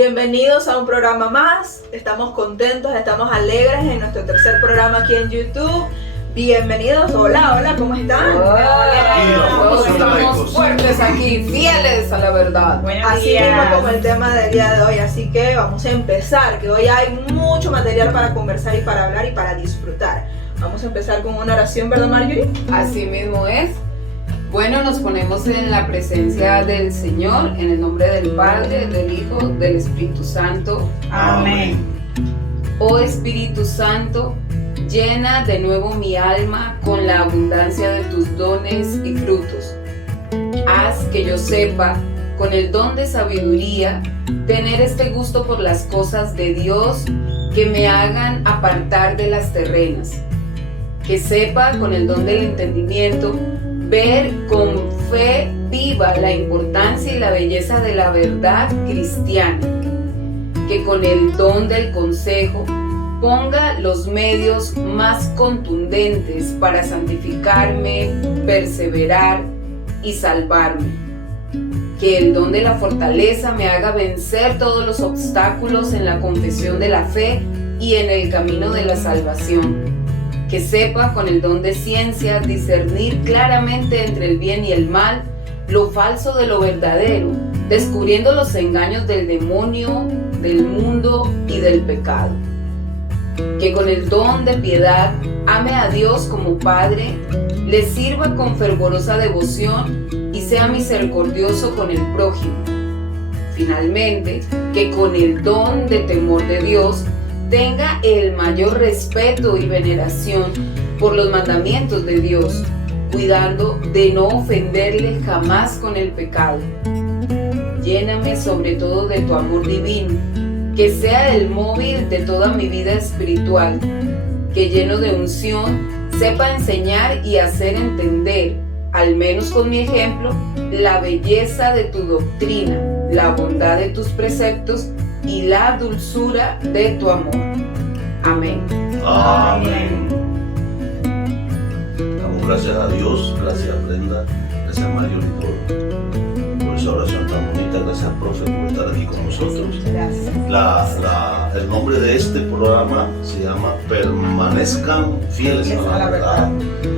Bienvenidos a un programa más. Estamos contentos, estamos alegres en nuestro tercer programa aquí en YouTube. Bienvenidos, hola, ¿cómo están? Todos estamos fuertes aquí, fieles a la verdad. Así mismo como el tema del día de hoy, así que vamos a empezar, que hoy hay mucho material para conversar y para hablar y para disfrutar. Vamos a empezar con una oración, ¿verdad, Marjorie? Así mismo es. Bueno, nos ponemos en la presencia del Señor, en el nombre del Padre, del Hijo, del Espíritu Santo. Amén. Oh Espíritu Santo, llena de nuevo mi alma con la abundancia de tus dones y frutos. Haz que yo sepa, con el don de sabiduría, tener este gusto por las cosas de Dios que me hagan apartar de las terrenas. Que sepa, con el don del entendimiento, ver con fe viva la importancia y la belleza de la verdad cristiana. Que con el don del consejo ponga los medios más contundentes para santificarme, perseverar y salvarme. Que el don de la fortaleza me haga vencer todos los obstáculos en la confesión de la fe y en el camino de la salvación. Que sepa con el don de ciencia discernir claramente entre el bien y el mal, lo falso de lo verdadero, descubriendo los engaños del demonio, del mundo y del pecado. Que con el don de piedad ame a Dios como Padre, le sirva con fervorosa devoción y sea misericordioso con el prójimo. Finalmente, que con el don de temor de Dios tenga el mayor respeto y veneración por los mandamientos de Dios, cuidando de no ofenderle jamás con el pecado. Lléname sobre todo de tu amor divino, que sea el móvil de toda mi vida espiritual, que lleno de unción sepa enseñar y hacer entender, al menos con mi ejemplo, la belleza de tu doctrina, la bondad de tus preceptos y la dulzura de tu amor. Amén. Amén. Damos gracias a Dios, gracias Brenda, gracias Mario por esa oración tan bonita, gracias profe por estar aquí con nosotros. Gracias. El nombre de este programa se llama Permanezcan fieles a la verdad.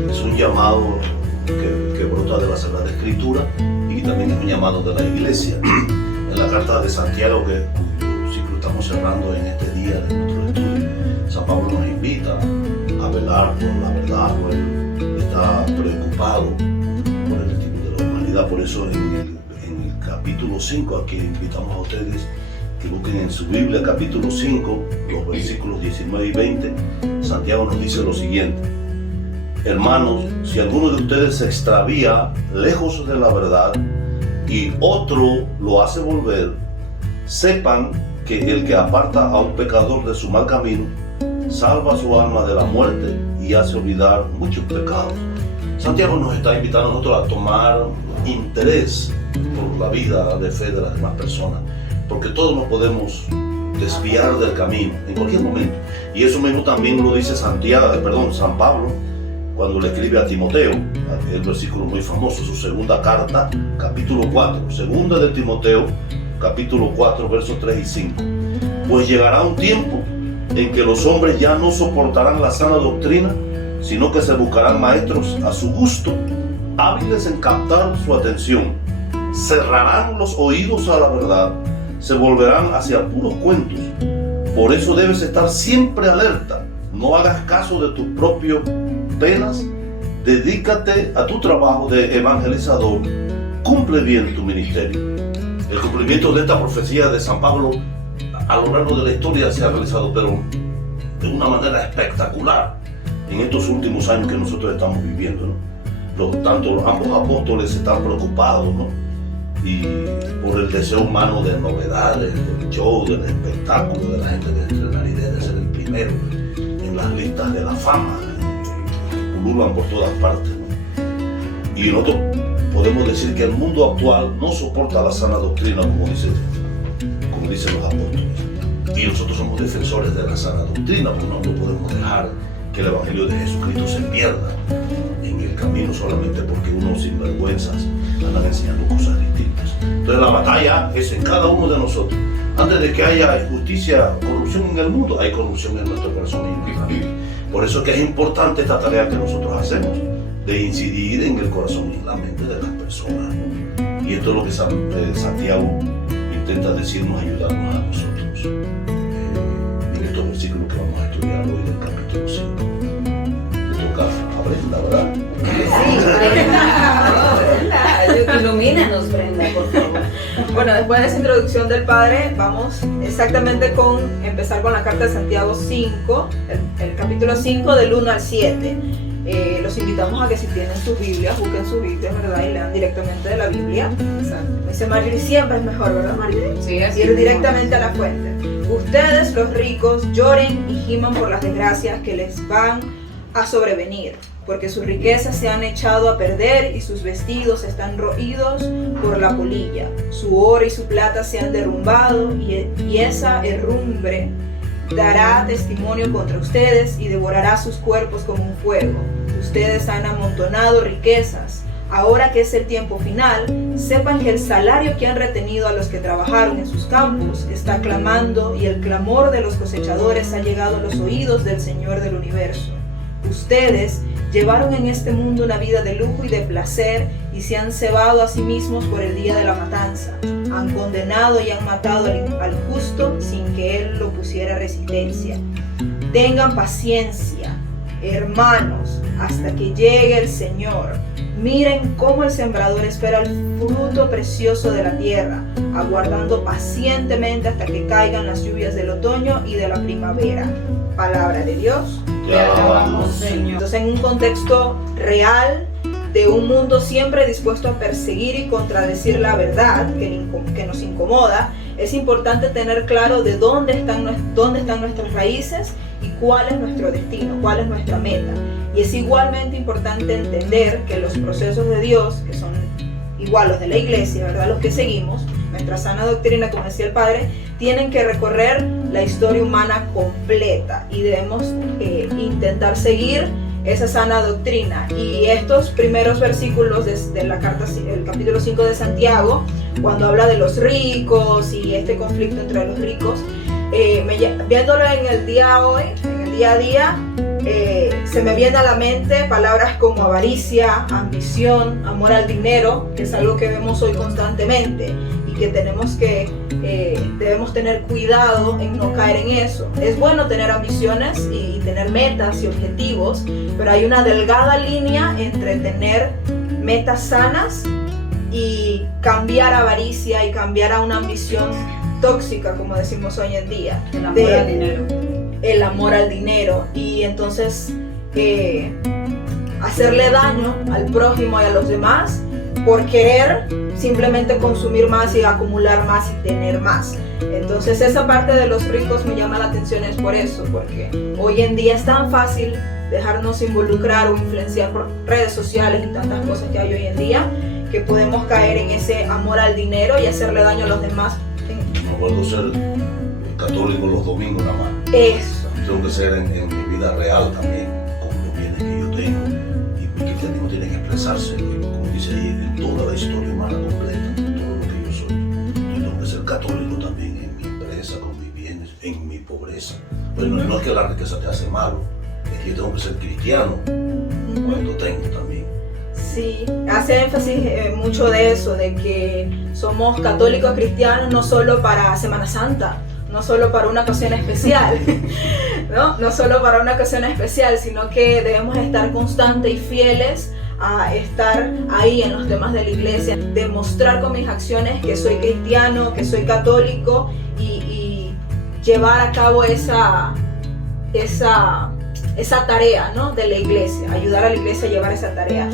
Es un llamado que brota de la Sagrada Escritura y también es un llamado de la Iglesia. En la carta de Santiago que estamos cerrando en este día de nuestro estudio, San Pablo nos invita a velar por la verdad, él está preocupado por el destino de la humanidad. Por eso en el capítulo 5, aquí invitamos a ustedes que busquen en su Biblia, capítulo 5, los versículos 19 y 20, Santiago nos dice lo siguiente: hermanos, si alguno de ustedes se extravía lejos de la verdad y otro lo hace volver, sepan que el que aparta a un pecador de su mal camino, salva su alma de la muerte y hace olvidar muchos pecados. Santiago nos está invitando a nosotros a tomar interés por la vida de fe de las demás personas, porque todos nos podemos desviar del camino en cualquier momento. Y eso mismo también lo dice San Pablo, cuando le escribe a Timoteo, el versículo muy famoso, su segunda carta, capítulo 4, segunda de Timoteo, capítulo 4, versos 3 y 5. Pues llegará un tiempo en que los hombres ya no soportarán la sana doctrina, sino que se buscarán maestros a su gusto, hábiles en captar su atención. Cerrarán los oídos a la verdad, se volverán hacia puros cuentos. Por eso debes estar siempre alerta. No hagas caso de tus propias penas, dedícate a tu trabajo de evangelizador, cumple bien tu ministerio. El cumplimiento de esta profecía de San Pablo a lo largo de la historia se ha realizado, pero de una manera espectacular en estos últimos años que nosotros estamos viviendo, ¿no? Ambos apóstoles están preocupados, ¿no? Y por el deseo humano de novedades, del show, del espectáculo, de la gente de estrenar ideas, de ser el primero en las listas de la fama, pululan por todas partes, ¿no? Y nosotros podemos decir que el mundo actual no soporta la sana doctrina, como dicen los apóstoles. Y nosotros somos defensores de la sana doctrina, porque no podemos dejar que el Evangelio de Jesucristo se pierda en el camino solamente porque unos sinvergüenzas andan enseñando cosas distintas. Entonces la batalla es en cada uno de nosotros. Antes de que haya justicia, corrupción en el mundo, hay corrupción en nuestro corazón y en nuestra vida. Por eso es que es importante esta tarea que nosotros hacemos, de incidir en el corazón y en la mente de las personas. Y esto es lo que Santiago intenta decirnos, ayudarnos a nosotros. En estos versículos que vamos a estudiar hoy del capítulo 5. Le toca a Brenda, ¿verdad? Sí, Brenda. Ilumínanos, Brenda, por favor. Bueno, después de esa introducción del Padre, vamos exactamente con empezar con la carta de Santiago 5, el capítulo 5 del 1 al 7. Los invitamos a que si tienen sus Biblias, busquen sus Biblias, ¿verdad? Y lean directamente de la Biblia. Exacto. Dice Marjorie, siempre es mejor, ¿verdad, Marjorie? Sí, así Ir directamente a la fuente. Ustedes, los ricos, lloren y giman por las desgracias que les van a sobrevenir, porque sus riquezas se han echado a perder y sus vestidos están roídos por la polilla. Su oro y su plata se han derrumbado y esa herrumbre dará testimonio contra ustedes y devorará sus cuerpos como un fuego. Ustedes han amontonado riquezas. Ahora que es el tiempo final, sepan que el salario que han retenido a los que trabajaron en sus campos está clamando y el clamor de los cosechadores ha llegado a los oídos del Señor del universo. Ustedes llevaron en este mundo una vida de lujo y de placer y se han cebado a sí mismos por el día de la matanza. Han condenado y han matado al justo sin que él lo pusiera resistencia. Tengan paciencia, hermanos, hasta que llegue el Señor. Miren cómo el sembrador espera el fruto precioso de la tierra, aguardando pacientemente hasta que caigan las lluvias del otoño y de la primavera. Palabra de Dios. Te alabamos, Señor. Entonces, en un contexto real de un mundo siempre dispuesto a perseguir y contradecir la verdad que nos incomoda, es importante tener claro de dónde están nuestras raíces y cuál es nuestro destino, cuál es nuestra meta. Y es igualmente importante entender que los procesos de Dios, que son igual los de la iglesia, ¿verdad? Los que seguimos, nuestra sana doctrina, como decía el Padre, tienen que recorrer la historia humana completa y debemos intentar seguir esa sana doctrina. Y estos primeros versículos de la carta, el capítulo 5 de Santiago, cuando habla de los ricos y este conflicto entre los ricos, viéndolo en el día a día, se me viene a la mente palabras como avaricia, ambición, amor al dinero, que es algo que vemos hoy constantemente y que debemos tener cuidado en no caer en eso. Es bueno tener ambiciones y tener metas y objetivos, pero hay una delgada línea entre tener metas sanas y cambiar avaricia y cambiar a una ambición tóxica, como decimos hoy en día. El amor al dinero. El amor al dinero, y entonces hacerle daño al prójimo y a los demás por querer simplemente consumir más y acumular más y tener más. Entonces esa parte de los ricos me llama la atención, es por eso, porque hoy en día es tan fácil dejarnos involucrar o influenciar por redes sociales y tantas cosas que hay hoy en día, que podemos caer en ese amor al dinero y hacerle daño a los demás. No puedo ser católico los domingos nada más. Eso. Tengo que ser en mi vida real también, con los bienes que yo tengo. Y mi cristianismo tiene que expresarse, como dice ahí, en toda la historia humana completa, en todo lo que yo soy. Yo tengo que ser católico también en mi empresa, con mis bienes, en mi pobreza. Pero no es que la riqueza te hace malo, es que yo tengo que ser cristiano cuando tengo también. Sí, hace énfasis mucho de eso, de que somos católicos cristianos no solo para Semana Santa, no solo para una ocasión especial, no solo para una ocasión especial, sino que debemos estar constantes y fieles a estar ahí en los temas de la iglesia, demostrar con mis acciones que soy cristiano, que soy católico y llevar a cabo esa tarea, ¿no?, de la iglesia, ayudar a la iglesia a llevar esa tarea.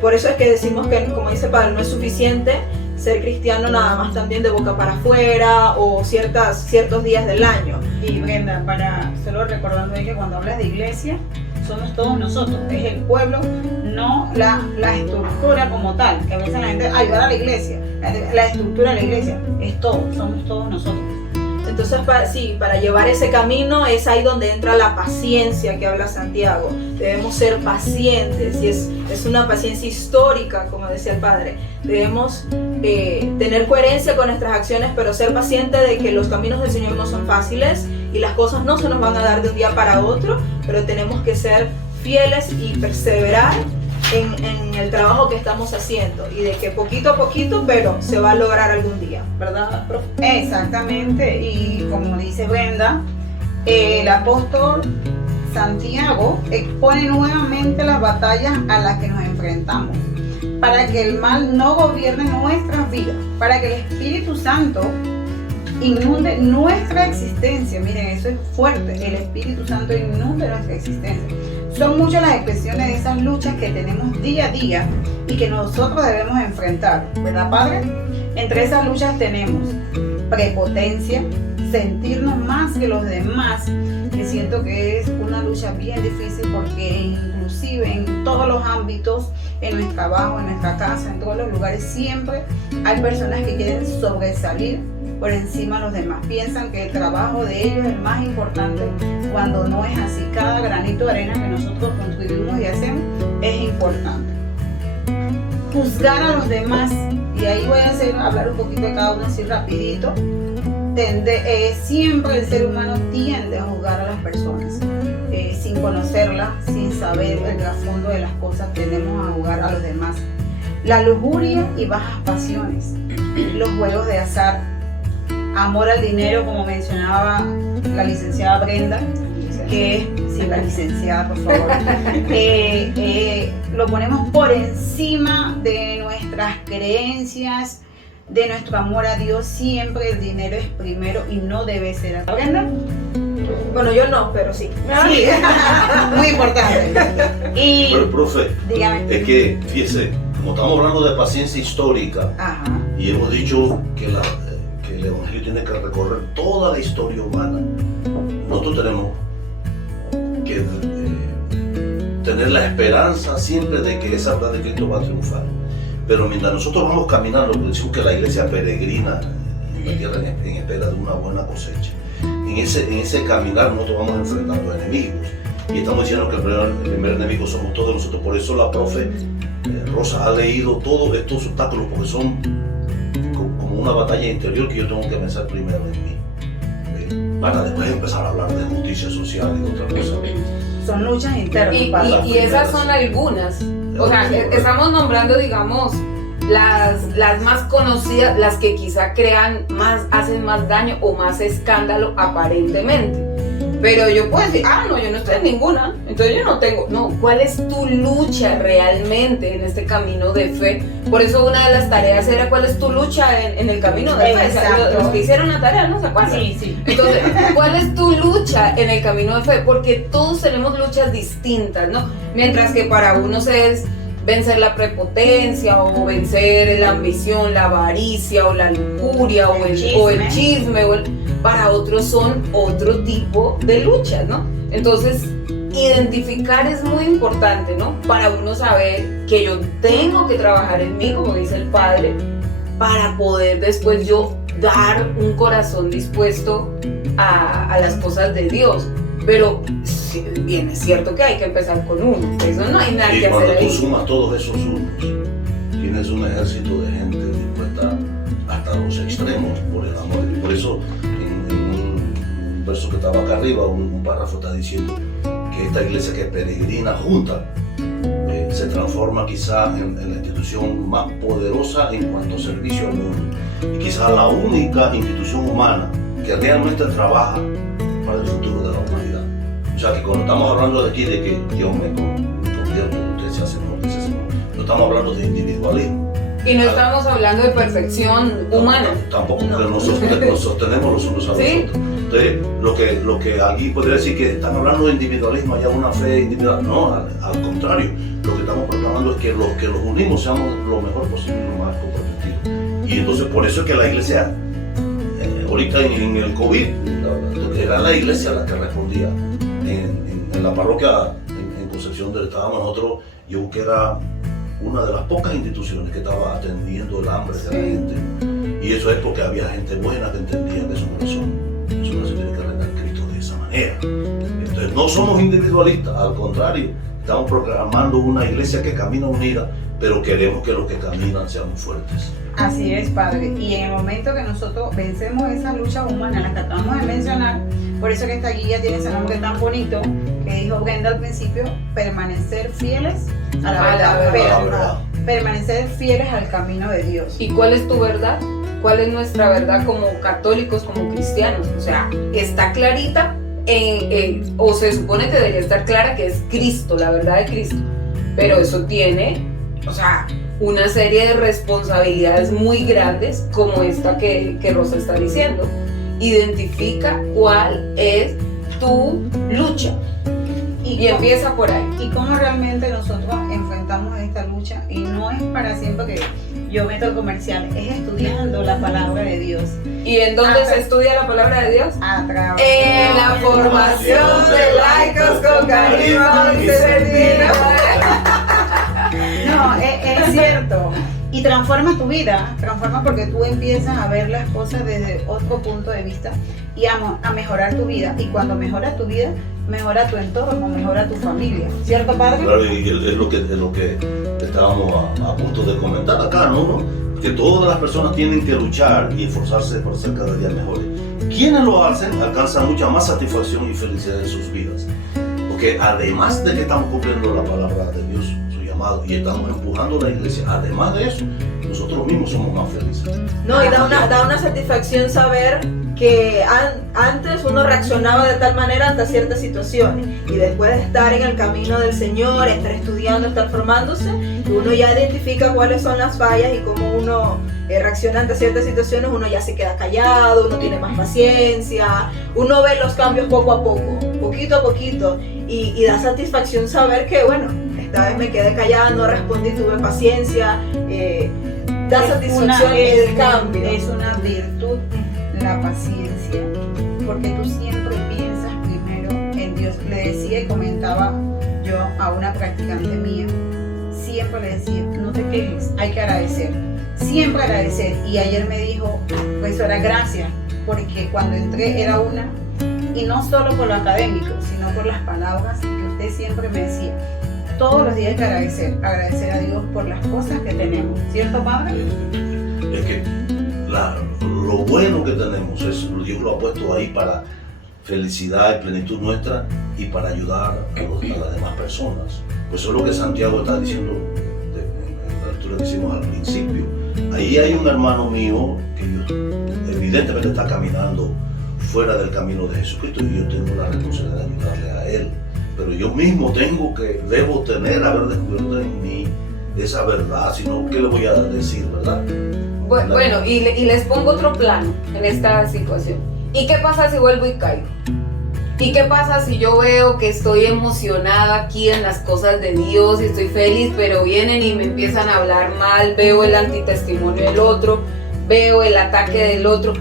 Por eso es que decimos que, como dice Pablo, no es suficiente ser cristiano nada más también de boca para afuera o ciertos días del año. Y Brenda, para solo recordando que cuando hablas de iglesia, somos todos nosotros, es el pueblo, no la estructura como tal, que a veces la gente ayuda a la iglesia, la estructura de la iglesia, es todo, somos todos nosotros. Entonces, para llevar ese camino es ahí donde entra la paciencia que habla Santiago. Debemos ser pacientes, y es una paciencia histórica, como decía el Padre. Debemos tener coherencia con nuestras acciones, pero ser pacientes de que los caminos del Señor no son fáciles y las cosas no se nos van a dar de un día para otro, pero tenemos que ser fieles y perseverar en el trabajo que estamos haciendo, y de que poquito a poquito, pero se va a lograr algún día, ¿verdad, profe? Exactamente, y como dice Brenda, el apóstol Santiago expone nuevamente las batallas a las que nos enfrentamos, para que el mal no gobierne nuestras vidas, para que el Espíritu Santo inunde nuestra existencia. Miren, eso es fuerte, el Espíritu Santo inunde nuestra existencia. Son muchas las expresiones de esas luchas que tenemos día a día y que nosotros debemos enfrentar, ¿verdad, Padre? Entre esas luchas tenemos prepotencia, sentirnos más que los demás, que siento que es una lucha bien difícil, porque inclusive en todos los ámbitos, en nuestro trabajo, en nuestra casa, en todos los lugares, siempre hay personas que quieren sobresalir por encima de los demás. Piensan que el trabajo de ellos es el más importante, cuando no es así. Cada granito de arena que nosotros construimos y hacemos es importante. Juzgar a los demás, y ahí voy a hablar un poquito de cada uno así rapidito. Siempre el ser humano tiende a juzgar a las personas, sin conocerlas, sin saber el trasfondo de las cosas, tendemos a juzgar a los demás. La lujuria y bajas pasiones, los juegos de azar, amor al dinero, como mencionaba la licenciada Brenda, que es, sí, la licenciada, por favor, lo ponemos por encima de nuestras creencias, de nuestro amor a Dios. Siempre el dinero es primero y no debe ser así. ¿Brenda? Bueno, yo no, pero sí. Sí, muy importante. Y, pero, profe, dígame. es que, fíjese, como estamos hablando de paciencia histórica, Ajá. y hemos dicho que el Evangelio tiene que recorrer toda la historia humana, nosotros tenemos que tener la esperanza siempre de que esa verdad de Cristo va a triunfar. Pero mientras nosotros vamos caminando, porque decimos que la iglesia peregrina en la tierra en espera de una buena cosecha, en ese caminar nosotros vamos enfrentando enemigos, y estamos diciendo que el primer enemigo somos todos nosotros. Por eso la profe Rosa ha leído todos estos obstáculos, porque son como una batalla interior que yo tengo que pensar primero en mí, para después empezar a hablar de justicia social y de otras cosas. Son luchas internas. Y esas son algunas. O sea, estamos nombrando, digamos, las más conocidas, las que quizá hacen más daño o más escándalo aparentemente. Pero yo puedo decir, no, yo no estoy en ninguna, entonces yo no tengo. No, ¿cuál es tu lucha realmente en este camino de fe? Por eso una de las tareas era cuál es tu lucha en el camino de fe. O sea, los que hicieron la tarea, ¿no se acuerdan? Sí, sí. Entonces, ¿cuál es tu lucha en el camino de fe? Porque todos tenemos luchas distintas, ¿no? Mientras que para unos es vencer la prepotencia, o vencer la ambición, la avaricia, o la lujuria, o el chisme, para otros son otro tipo de luchas, ¿no? Entonces, identificar es muy importante, ¿no? Para uno saber que yo tengo que trabajar en mí, como dice el Padre, para poder después yo dar un corazón dispuesto a las cosas de Dios. Pero bien, es cierto que hay que empezar con uno, eso no hay nada que hacer. Y cuando tú ahí. sumas todos esos unos, tienes un ejército de gente dispuesta hasta los extremos por el amor. Y por eso en un verso que estaba acá arriba, un párrafo está diciendo que esta iglesia que peregrina junta se transforma quizá en la institución más poderosa en cuanto a servicio al mundo, y quizá la única institución humana que realmente trabaja para el futuro de la humanidad. O sea, que cuando estamos hablando de aquí de que yo me convierto, usted se hace no estamos hablando de individualismo. Y no estamos hablando de perfección humana. Tampoco, porque nos sostenemos los unos a los ¿Sí? otros. Entonces, lo que alguien podría decir que están hablando de individualismo, haya una fe individual. No, al contrario. Lo que estamos proclamando es que los que los unimos seamos lo mejor posible, lo más comprometidos. Y entonces, por eso es que la iglesia, ahorita en el COVID, era la iglesia la que respondía. En la parroquia en Concepción, donde estábamos nosotros, yo que era una de las pocas instituciones que estaba atendiendo el hambre de la gente. Y eso es porque había gente buena que entendía que eso no era solo. manera. Entonces no somos individualistas, al contrario, estamos proclamando una iglesia que camina unida, pero queremos que los que caminan sean muy fuertes. Así es, Padre. Y en el momento que nosotros vencemos esas luchas humanas, las que acabamos de mencionar, por eso que esta guía tiene ese nombre tan bonito, que dijo Brenda al principio, permanecer fieles a la verdad. Permanecer fieles al camino de Dios. ¿Y cuál es tu verdad? ¿Cuál es nuestra verdad como católicos, como cristianos? O sea, está clarita, o se supone que debería estar clara, que es Cristo, la verdad de Cristo. Pero eso tiene, o sea, una serie de responsabilidades muy grandes, como esta que Rosa está diciendo. Identifica cuál es tu lucha. Y empieza por ahí. Y cómo realmente nosotros enfrentamos esta lucha. Y no es para siempre que yo meto el comercial, es estudiando la palabra de Dios. ¿Y en dónde se estudia la palabra de Dios? A través En la formación de laicos con carisma misericordioso. No, es cierto. Y transforma tu vida, transforma porque tú empiezas a ver las cosas desde otro punto de vista y a mejorar tu vida. Y cuando mejora tu vida, mejora tu entorno, mejora tu familia. ¿Cierto, Padre? Claro, y es lo que estábamos a punto de comentar acá, ¿no? Que todas las personas tienen que luchar y esforzarse por ser cada día mejores. Quienes lo hacen alcanzan mucha más satisfacción y felicidad en sus vidas. Porque además de que estamos cumpliendo la palabra de Dios, y estamos empujando la iglesia, además de eso, nosotros mismos somos más felices. No, y da una satisfacción saber que antes uno reaccionaba de tal manera ante ciertas situaciones y después de estar en el camino del Señor, estar estudiando, estar formándose, uno ya identifica cuáles son las fallas y cómo uno reacciona ante ciertas situaciones. Uno ya se queda callado, uno tiene más paciencia, uno ve los cambios poco a poco, poquito a poquito, y da satisfacción saber que, bueno, esta vez me quedé callada, no respondí, tuve paciencia. Da satisfacción el cambio. Es una virtud la paciencia, porque tú siempre piensas primero en Dios. Le decía y comentaba yo a una practicante mía, siempre le decía, no te quejes, hay que agradecer, siempre agradecer. Y ayer me dijo, profesora, gracias, porque cuando entré era una, y no solo por lo académico, sino por las palabras que usted siempre me decía. Todos los días hay que agradecer a Dios por las cosas que tenemos, ¿cierto, Padre? Es que lo bueno que tenemos, Dios lo ha puesto ahí para felicidad y plenitud nuestra y para ayudar a las demás personas. Pues eso es lo que Santiago está diciendo en la lectura que hicimos al principio. Ahí hay un hermano mío que evidentemente está caminando fuera del camino de Jesucristo y yo tengo la responsabilidad de ayudarle a él. Pero yo mismo debo tener, haber descubierto en mí esa verdad, si no, ¿qué le voy a decir, verdad? Bueno, y les pongo otro plano en esta situación. ¿Y qué pasa si vuelvo y caigo? ¿Y qué pasa si yo veo que estoy emocionada aquí en las cosas de Dios y estoy feliz, pero vienen y me empiezan a hablar mal, veo el antitestimonio del otro, veo el ataque del otro?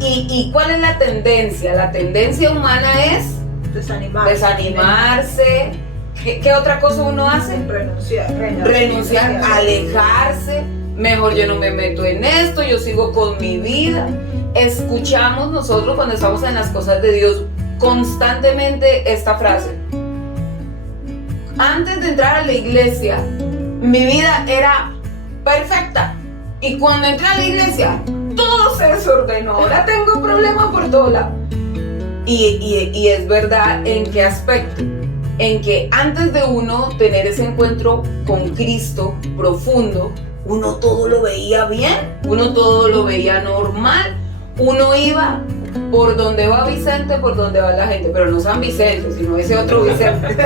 ¿Y cuál es la tendencia? La tendencia humana es desanimarse. ¿Qué otra cosa uno hace? Renunciar, alejarse. Mejor yo no me meto en esto, yo sigo con mi vida. Escuchamos nosotros cuando estamos en las cosas de Dios constantemente esta frase. Antes de entrar a la iglesia, mi vida era perfecta. Y cuando entré a la iglesia, todo se desordenó. Ahora tengo problemas por todos lados. Y es verdad, ¿en qué aspecto? En que antes de uno tener ese encuentro con Cristo profundo, uno todo lo veía bien, uno todo lo veía normal, uno iba por donde va Vicente, por donde va la gente, pero no San Vicente, sino ese otro Vicente.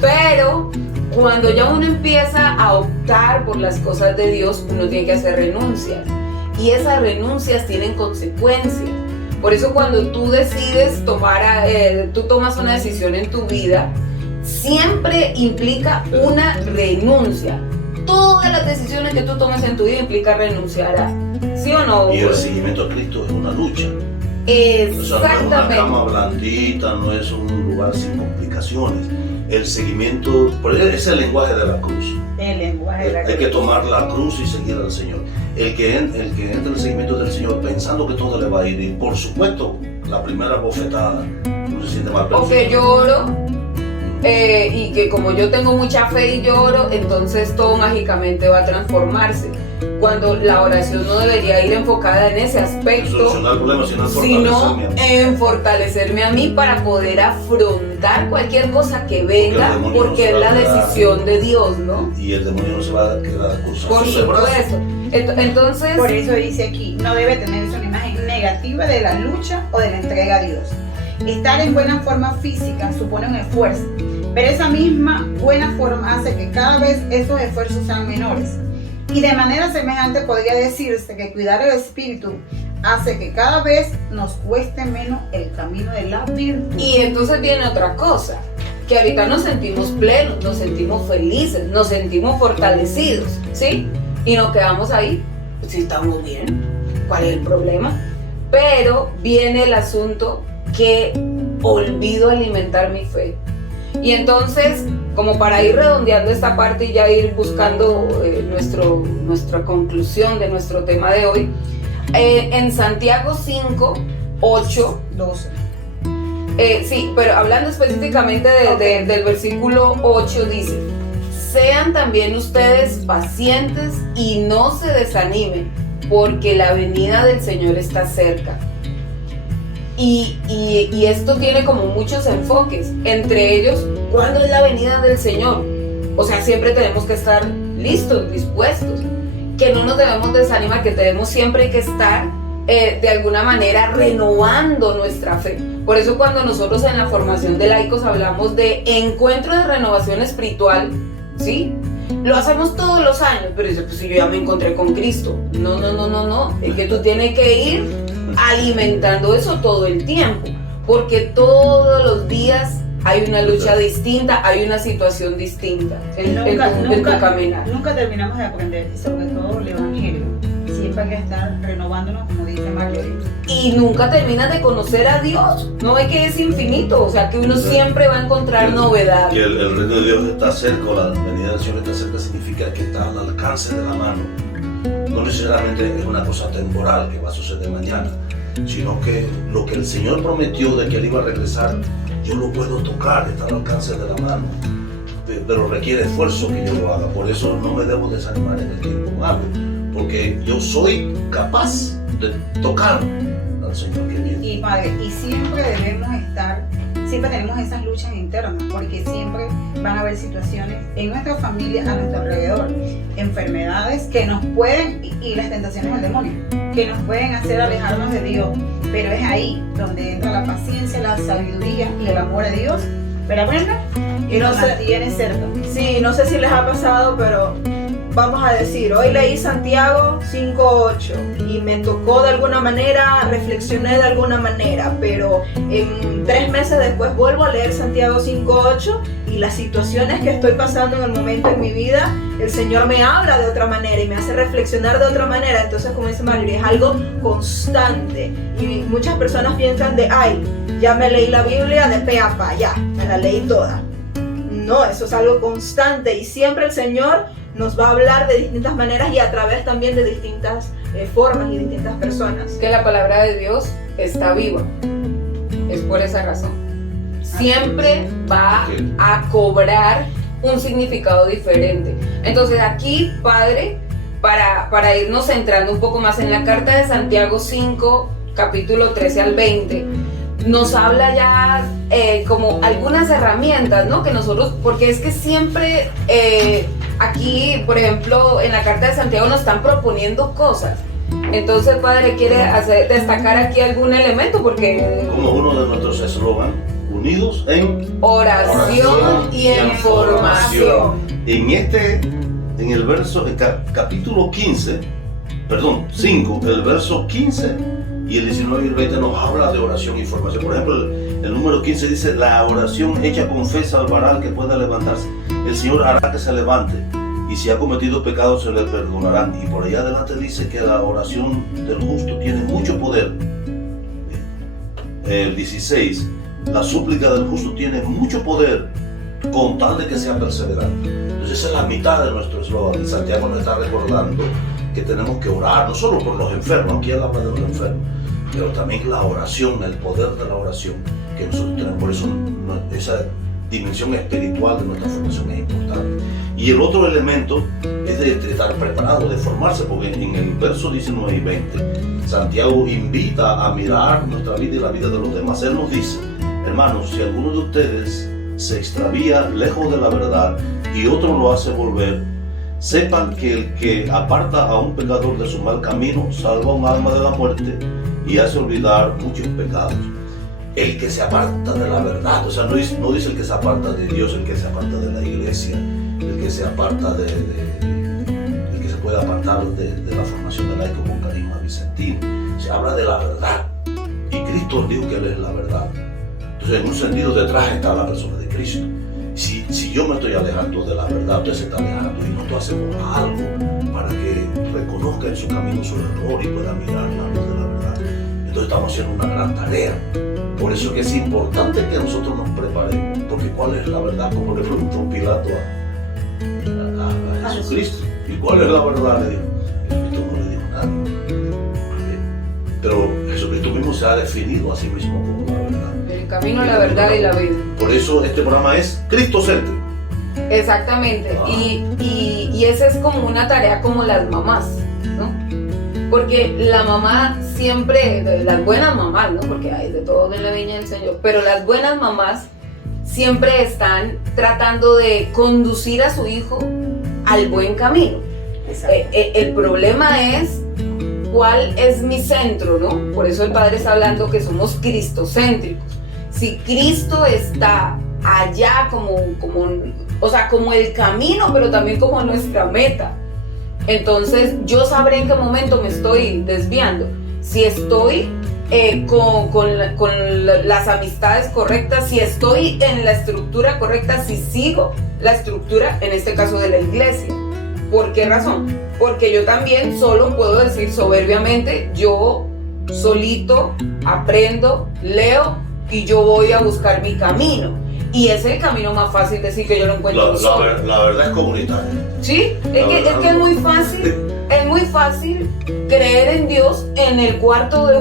Pero cuando ya uno empieza a optar por las cosas de Dios, uno tiene que hacer renuncias, y esas renuncias tienen consecuencias. Por eso cuando tú decides tú tomas una decisión en tu vida, siempre implica una renuncia. Todas las decisiones que tú tomes en tu vida implica renunciar a, ¿sí o no? Y el seguimiento a Cristo es una lucha. Exactamente. O sea, no es una cama blandita, no es un lugar sin complicaciones. El seguimiento, es el lenguaje de la cruz. El lenguaje de la cruz. Hay que tomar la cruz y seguir al Señor. El que entra en el seguimiento del Señor pensando que todo le va a ir, y por supuesto, la primera bofetada, no se siente mal O que lloro, y que como yo tengo mucha fe y lloro, entonces todo mágicamente va a transformarse. Cuando la oración no debería ir enfocada en ese aspecto, solucionar el problema, sino en fortalecerme a mí para poder afrontar cualquier cosa que venga, porque es la decisión de Dios, ¿no? Y el demonio no se va a quedar acusado. Por supuesto. Entonces, por eso dice aquí, no debe tenerse una imagen negativa de la lucha o de la entrega a Dios. Estar en buena forma física supone un esfuerzo, pero esa misma buena forma hace que cada vez esos esfuerzos sean menores. Y de manera semejante podría decirse que cuidar el espíritu hace que cada vez nos cueste menos el camino de la virtud. Y entonces viene otra cosa, que ahorita nos sentimos plenos, nos sentimos felices, nos sentimos fortalecidos, ¿sí? Y nos quedamos ahí, pues si estamos bien, ¿cuál es el problema? Pero viene el asunto que olvido alimentar mi fe. Y entonces, como para ir redondeando esta parte y ya ir buscando nuestra conclusión de nuestro tema de hoy, en Santiago 5, 8, 12. Sí, pero hablando específicamente del versículo 8 dice: sean también ustedes pacientes y no se desanimen, porque la venida del Señor está cerca. Y esto tiene como muchos enfoques, entre ellos, ¿cuándo es la venida del Señor? O sea, siempre tenemos que estar listos, dispuestos, que no nos debemos desanimar, que tenemos siempre que estar de alguna manera renovando nuestra fe. Por eso cuando nosotros en la formación de laicos hablamos de encuentro de renovación espiritual, ¿sí? Lo hacemos todos los años, pero dice, pues si yo ya me encontré con Cristo. No, es que tú tienes que ir alimentando eso todo el tiempo, porque todos los días hay una lucha distinta, hay una situación distinta en tu caminar. Nunca terminamos de aprender, y sobre todo el Evangelio. Siempre hay que estar renovándonos, como dice Marjorie. Y nunca terminas de conocer a Dios, no es que es infinito, o sea que uno siempre va a encontrar novedades. Que el reino de Dios está cerca, o la venida del Señor está cerca, significa que está al alcance de la mano. No necesariamente es una cosa temporal que va a suceder mañana, sino que lo que el Señor prometió de que Él iba a regresar, yo lo puedo tocar, está al alcance de la mano, pero requiere esfuerzo que yo lo haga. Por eso no me debo desanimar en el tiempo malo, porque yo soy capaz de tocar al Señor que viene. Y Padre, y siempre debemos estar, siempre tenemos esas luchas internas, porque siempre van a haber situaciones en nuestra familia, a nuestro alrededor, enfermedades que nos pueden, y las tentaciones del demonio, que nos pueden hacer alejarnos de Dios. Pero es ahí donde entra la paciencia, la sabiduría y el amor a Dios, ¿verdad, Brenda? Y nos mantiene cerca. Sí, no sé si les ha pasado, pero vamos a decir, hoy leí Santiago 5:8 y me tocó de alguna manera, reflexioné de alguna manera, pero 3 meses después vuelvo a leer Santiago 5:8 y las situaciones que estoy pasando en el momento en mi vida, el Señor me habla de otra manera y me hace reflexionar de otra manera. Entonces, como dice Marjorie, es algo constante y muchas personas piensan de, ay, ya me leí la Biblia de pe a pa, ya, me la leí toda. No, eso es algo constante y siempre el Señor nos va a hablar de distintas maneras y a través también de distintas formas y distintas personas. Que la palabra de Dios está viva, es por esa razón. Siempre va a cobrar un significado diferente. Entonces aquí, Padre, para irnos centrando un poco más en la carta de Santiago 5, capítulo 13 al 20, nos habla ya como algunas herramientas, ¿no? Que nosotros, porque es que siempre aquí, por ejemplo, en la carta de Santiago nos están proponiendo cosas. Entonces, Padre, quiere destacar aquí algún elemento, porque como uno de nuestros eslogan, unidos en oración y en formación. En el verso, capítulo 5, el verso 15 y el 19 y el 20 nos habla de oración y formación. Por ejemplo, el número 15 dice: la oración hecha con fe salvará al que pueda levantarse. El Señor hará que se levante, y si ha cometido pecados se le perdonarán. Y por allá adelante dice que la oración del justo tiene mucho poder. El 16, la súplica del justo tiene mucho poder, con tal de que sea perseverante. Entonces esa es la mitad de nuestro eslogan. Y Santiago nos está recordando que tenemos que orar, no solo por los enfermos, aquí él habla de los enfermos, pero también la oración, el poder de la oración que nosotros tenemos. Por eso esa dimensión espiritual de nuestra formación es importante. Y el otro elemento es de estar preparado, de formarse, porque en el verso 19 y 20, Santiago invita a mirar nuestra vida y la vida de los demás. Él nos dice: hermanos, si alguno de ustedes se extravía lejos de la verdad y otro lo hace volver, sepan que el que aparta a un pecador de su mal camino salva un alma de la muerte y hace olvidar muchos pecados. El que se aparta de la verdad, o sea, no dice el que se aparta de Dios, el que se aparta de la iglesia, el que se aparta el que se puede apartar de la formación del laico con carisma vicentino. Se habla de la verdad, y Cristo dijo que Él es la verdad. Entonces, en un sentido, detrás está la persona de Cristo. Si yo me estoy alejando de la verdad, usted se está alejando, y nosotros hacemos algo para que reconozca en su camino su error y pueda mirar la luz de la verdad. Entonces estamos haciendo una gran tarea. Por eso que es importante que nosotros nos preparemos, porque ¿cuál es la verdad? Como le preguntó Pilato a Jesucristo. ¿Y cuál es la verdad? Le dijo. Jesucristo no le dijo nada. Pero Jesucristo mismo se ha definido a sí mismo como la verdad. El camino, la verdad y la vida. Por eso este programa es cristocéntrico. Exactamente. Y esa es como una tarea como las mamás, ¿no? Porque la mamá siempre, las buenas mamás, ¿no? Porque hay de todo en la viña del Señor, pero las buenas mamás siempre están tratando de conducir a su hijo al buen camino. El problema es cuál es mi centro, ¿no? Por eso el Padre está hablando que somos cristocéntricos. Si Cristo está allá como el camino, pero también como nuestra meta, entonces yo sabré en qué momento me estoy desviando. Si estoy con las amistades correctas, si estoy en la estructura correcta, si sigo la estructura, en este caso de la iglesia. ¿Por qué razón? Porque yo también solo puedo decir soberbiamente, yo solito aprendo, leo y yo voy a buscar mi camino. Y es el camino más fácil decir que yo lo encuentro solo. La verdad es comunitaria. Sí, es que es muy fácil creer en Dios en el cuarto de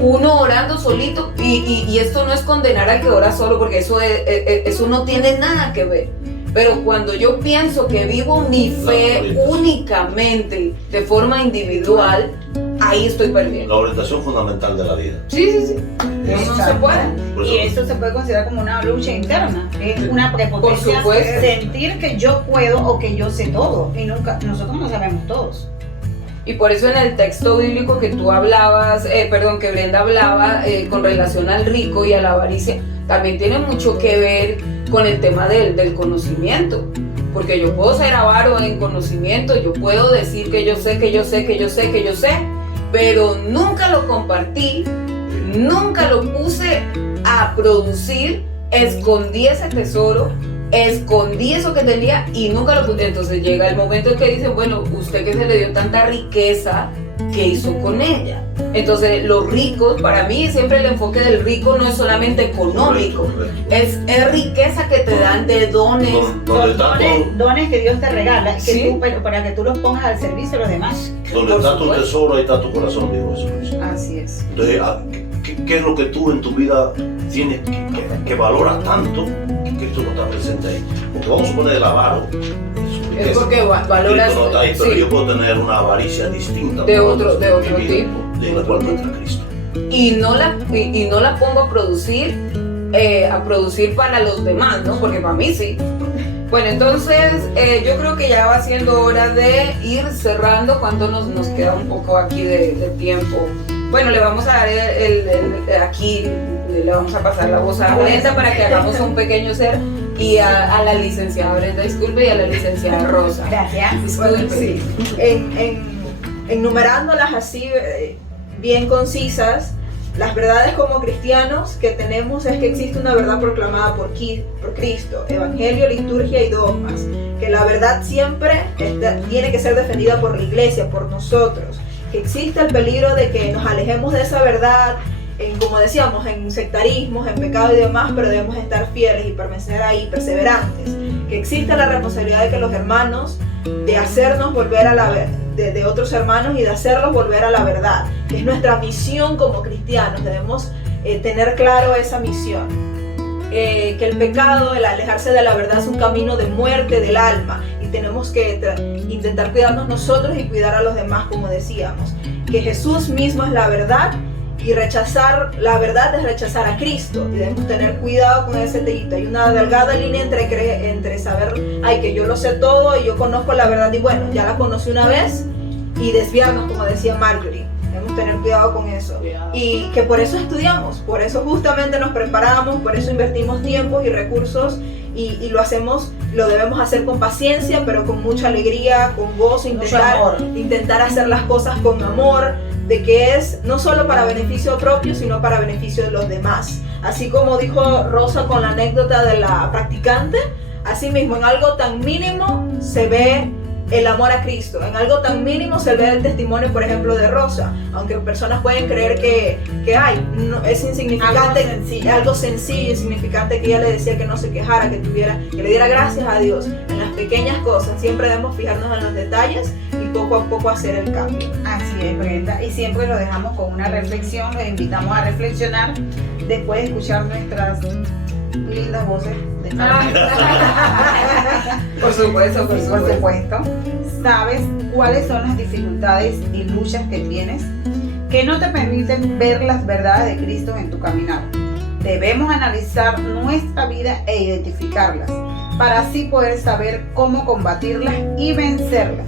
uno orando solito, y esto no es condenar al que ora solo, porque eso no tiene nada que ver. Pero cuando yo pienso que vivo mi fe únicamente de forma individual, ahí estoy perdiendo. La orientación fundamental de la vida. Sí. No se puede. Y eso se puede considerar como una lucha interna. Es una prepotencia. Por supuesto. Sentir que yo puedo o que yo sé todo. Y nosotros no sabemos todos. Y por eso en el texto bíblico que tú hablabas, que Brenda hablaba con relación al rico y a la avaricia, también tiene mucho que ver con el tema del conocimiento. Porque yo puedo ser avaro en conocimiento, yo puedo decir que yo sé, pero nunca lo compartí, nunca lo puse a producir, escondí ese tesoro, escondí eso que tenía y nunca lo puse. Entonces llega el momento en que dicen, bueno, usted que se le dio tanta riqueza, ¿qué hizo con ella? Entonces los ricos, para mí siempre el enfoque del rico no es solamente económico, correcto. Es riqueza que te dan de dones. Dones que Dios te regala, que ¿sí? pero para que tú los pongas al servicio de los demás. Donde está tu tesoro, ahí está tu corazón, dijo Jesucristo. Así es. Entonces, ¿qué es lo que tú en tu vida tienes que valoras tanto que Cristo no está presente ahí? Porque vamos a suponer el avaro. Es porque valoras. No está ahí, pero yo puedo tener una avaricia distinta. De otro tipo. De la cual no entra Cristo. Y no la pongo a producir para los demás, ¿no? Porque para mí sí. Bueno, entonces yo creo que ya va siendo hora de ir cerrando. ¿Cuánto nos queda un poco aquí de tiempo? Bueno, le vamos a dar aquí le vamos a pasar la voz a Brenda para que hagamos un pequeño ser, y a la licenciada Brenda, disculpe, y a la licenciada Rosa. Gracias. Disculpe. Sí. Enumerándolas así bien concisas, las verdades como cristianos que tenemos es que existe una verdad proclamada por Cristo, evangelio, liturgia y dogmas, que la verdad siempre tiene que ser defendida por la iglesia, por nosotros, que existe el peligro de que nos alejemos de esa verdad, como decíamos, en sectarismos, en pecado y demás, pero debemos estar fieles y permanecer ahí, perseverantes, que existe la responsabilidad de que los hermanos, de hacernos volver a la verdad, de otros hermanos y de hacerlos volver a la verdad, que es nuestra misión como cristianos. Debemos tener claro esa misión. Que el pecado, el alejarse de la verdad es un camino de muerte del alma y tenemos que intentar cuidarnos nosotros y cuidar a los demás, como decíamos. Que Jesús mismo es la verdad y rechazar la verdad es rechazar a Cristo y debemos tener cuidado con ese detallito. Hay una delgada línea entre saber, ay, que yo lo sé todo y yo conozco la verdad y bueno, ya la conocí una vez, y desviarnos, como decía Marjorie. Debemos tener cuidado con eso. Y que por eso estudiamos, por eso justamente nos preparamos, por eso invertimos tiempos y recursos y lo hacemos, lo debemos hacer con paciencia, pero con mucha alegría, con gozo, intentar hacer las cosas con amor, de que es no solo para beneficio propio, sino para beneficio de los demás. Así como dijo Rosa con la anécdota de la practicante, así mismo en algo tan mínimo se ve el amor a Cristo, en algo tan mínimo se ve el testimonio, por ejemplo, de Rosa, aunque personas pueden creer que no, es insignificante, algo sencillo, insignificante, que ella le decía que no se quejara, que le diera gracias a Dios en las pequeñas cosas. Siempre debemos fijarnos en los detalles y poco a poco hacer el cambio. Así es, Brenda, y siempre lo dejamos con una reflexión, los invitamos a reflexionar después de escuchar nuestras lindas voces. Por supuesto. ¿Sabes cuáles son las dificultades y luchas que tienes que no te permiten ver las verdades de Cristo en tu caminar? Debemos analizar nuestra vida e identificarlas para así poder saber cómo combatirlas y vencerlas.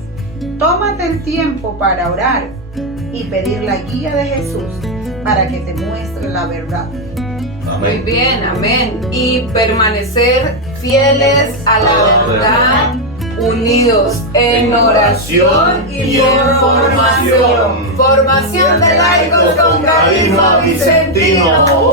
Tómate el tiempo para orar y pedir la guía de Jesús para que te muestre la verdad. Muy bien, amén. Y permanecer fieles a la verdad, unidos en oración y en formación. Formación de laicos con carisma vicentino.